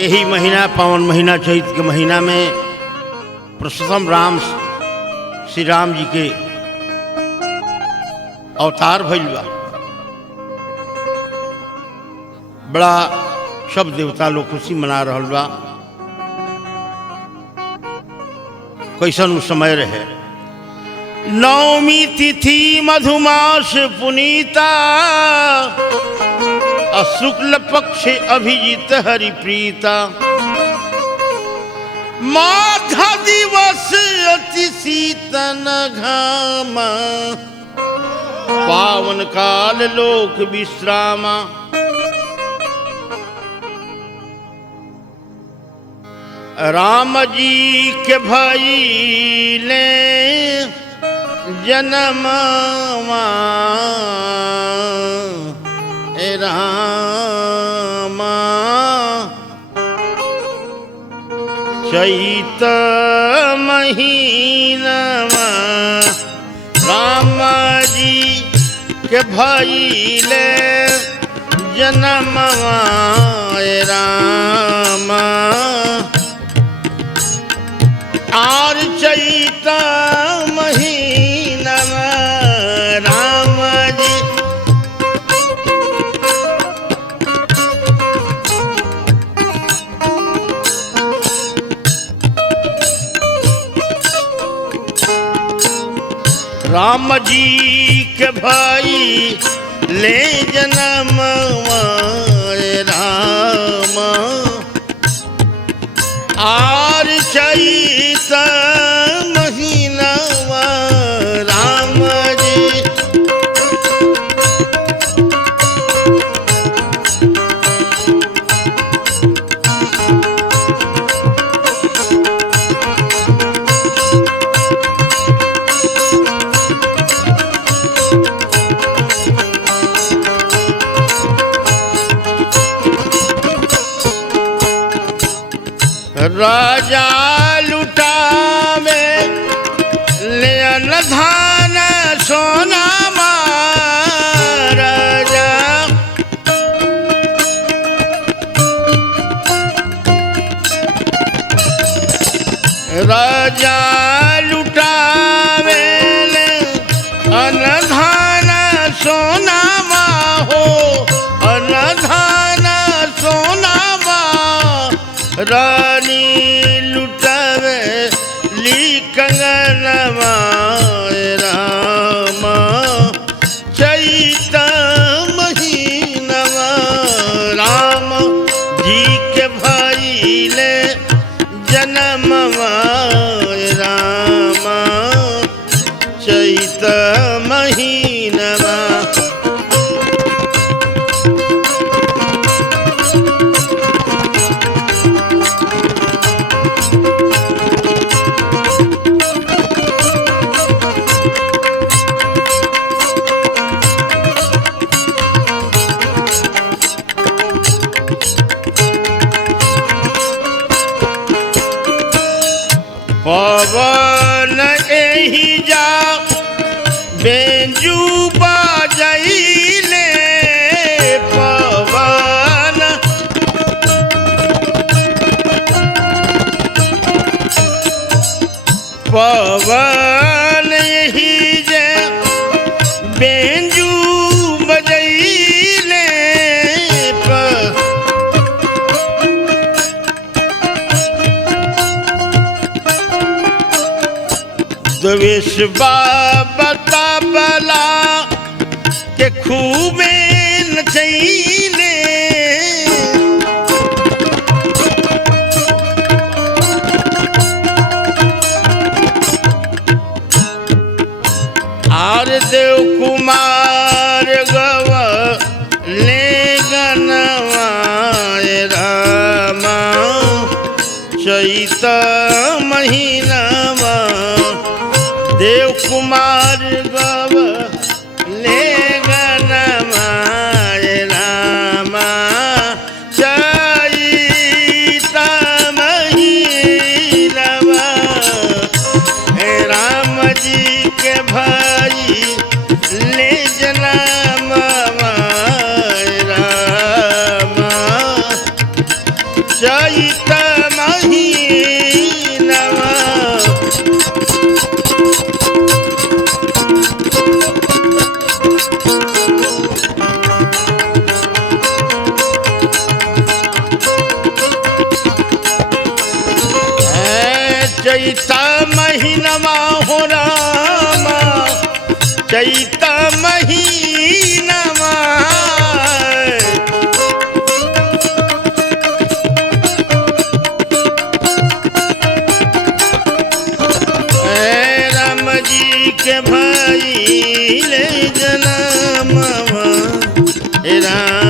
यही महीना पावन महीना चैत के महीना में पुरुषोत्तम राम श्री राम जी के अवतार भइल बा। बड़ा सब देवता लोग खुशी मना रहल बा। कैसन उ समय रहे। नवमी तिथि मधुमास पुनीता शुक्ल पक्ष अभिजित हरिप्रीता माघ दिवस अति शीतन घामा पावन काल लोक विश्रामा। राम जी के भइले जनमवा रामा चैत महीनमा राम जी के भइले जनमवा रामा और चैत महीनमा राम जी राम जी के भाई ले जन्म राम आर चैत महीना राम जी राजा लुटावे ले धान सोना राजा राजा लुटावे ले अनधान सोना हो अनधान सोना रानी लुटावे ली कंगनवा राम चैत महीनवा राम जी के भइले जनमवा राम चैत महीनवा। पवन एही जा बेंजू बजैले पवन पवन एही जे बेंजू बजैले द्वेष बाबा बला के खूबे नचैले आर देव कुमार गव ले गनवा रामा चैत महीनावा देव कुमार गव ले गनमा रामा चैत महीनवा राम जी के भाई ले जनमवा रामा चैत हैं